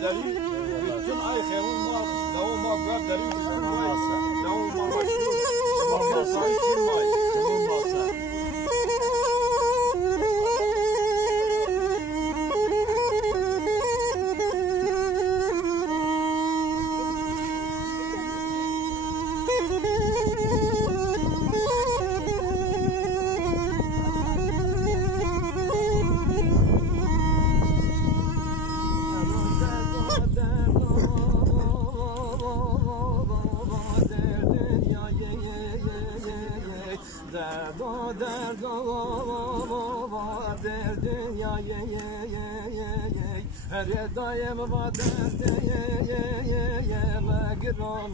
داری bütün ay xeyun ma لو ما قاب داری لو ما مشروع ما صاير ماي ما صاير her daim var derde megiron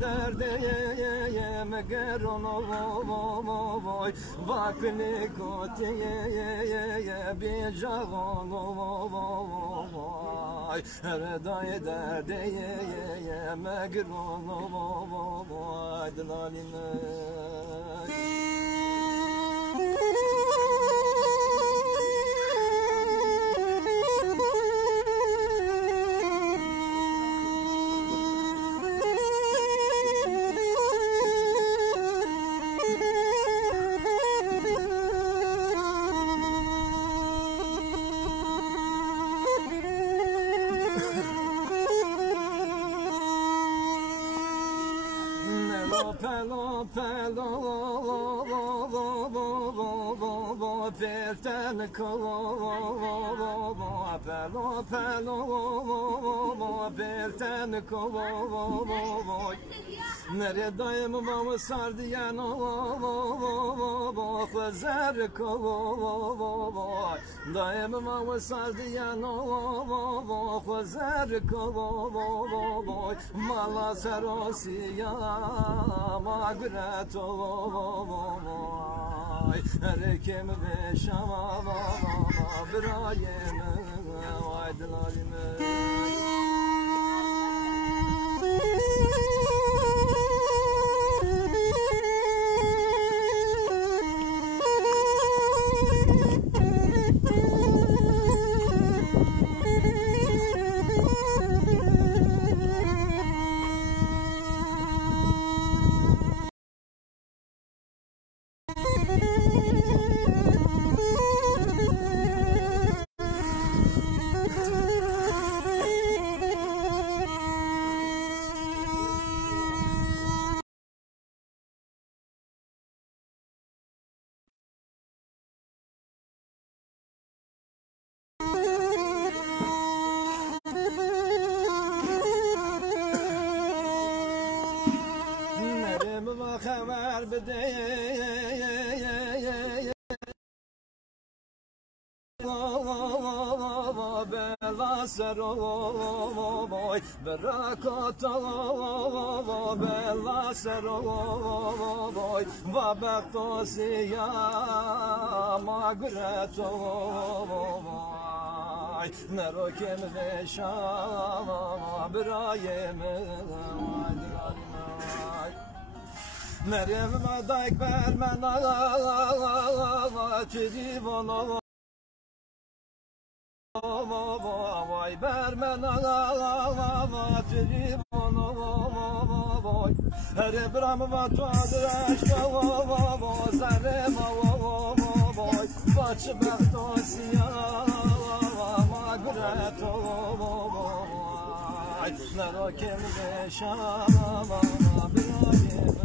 derde megiron vakni koti bijagon her daim derde megiron dalaline Nere daim mama sardiyan khazar daim mama sardiyan khazar mala sarosiya magrat Rekim ve şama birayem aydınlarime خبر بده بلا سرو بای برکات بلا سرو بای و بقاسیا مغرت بای نروکم بشام برایم Meryem madayk vermen çidivono vay vermen çidivono vay her bram vatadraş zarem vay baş bahtosiya magret vay narokem beşama bir